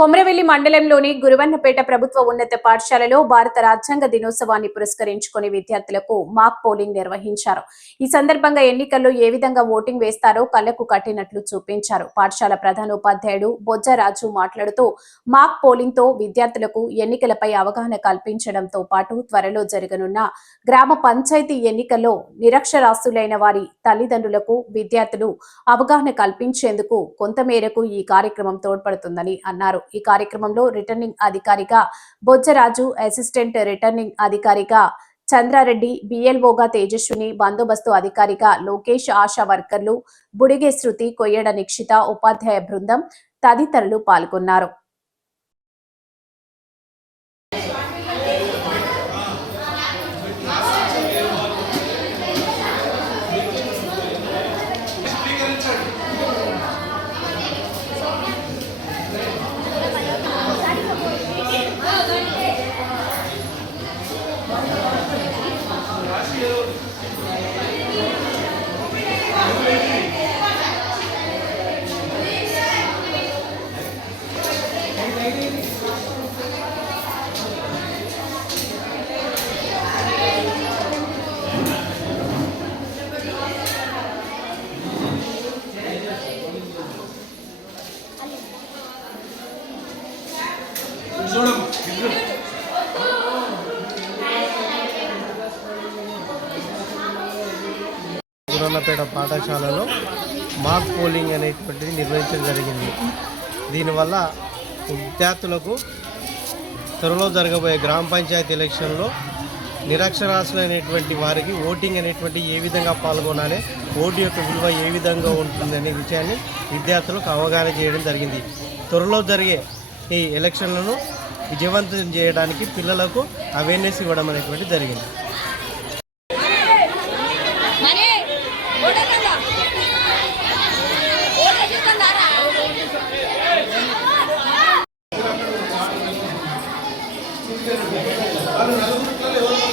కొమరవెల్లి మండలంలోని గురువన్నపేట ప్రభుత్వ ఉన్నత పాఠశాలలో భారత రాజ్యాంగ దినోత్సవాన్ని పురస్కరించుకుని విద్యార్థులకు మాక్ పోలింగ్ నిర్వహించారు. ఈ సందర్భంగా ఎన్నికల్లో ఏ విధంగా ఓటింగ్ వేస్తారో కళ్ళకు కట్టినట్లు చూపించారు. పాఠశాల ప్రధానోపాధ్యాయుడు బొజ్జరాజు మాట్లాడుతూ మాక్ పోలింగ్తో విద్యార్థులకు ఎన్నికలపై అవగాహన కల్పించడంతో పాటు త్వరలో జరగనున్న గ్రామ పంచాయతీ ఎన్నికల్లో నిరక్షరాస్యులైన వారి తల్లిదండ్రులకు విద్యార్థులు అవగాహన కల్పించేందుకు కొంతమేరకు ఈ కార్యక్రమం తోడ్పడుతుందని అన్నారు. ఈ కార్యక్రమంలో రిటర్నింగ్ అధికారిగా బొజ్జరాజు అసిస్టెంట్ రిటర్నింగ్ అధికారిగా చంద్రారెడ్డి బిఎల్ఓగా తేజస్విని బందోబస్తు అధికారిగా లోకేష్ ఆశా వర్కర్లు బుడిగే శృతి కొయ్యడ నిక్షిత ఉపాధ్యాయ బృందం తదితరులు పాల్గొన్నారు. Gracias. గురన్నపేట పాఠశాలలో మాక్ పోలింగ్ అనేటువంటిది నిర్వహించడం జరిగింది. దీనివల్ల విద్యార్థులకు త్వరలో జరగబోయే గ్రామ పంచాయతీ ఎలక్షన్లో నిరక్షరాస్యులైనటువంటి వారికి ఓటింగ్ అనేటువంటి ఏ విధంగా పాల్గొనాలి ఓటు యొక్క విలువ ఏ విధంగా ఉంటుందనే విషయాన్ని విద్యార్థులకు అవగాహన చేయడం జరిగింది. త్వరలో జరిగే ఈ ఎలక్షన్లను విజయవంతం చేయడానికి పిల్లలకు అవేర్నెస్ ఇవ్వడం అనేటువంటి జరిగింది. Dale, dale, dale.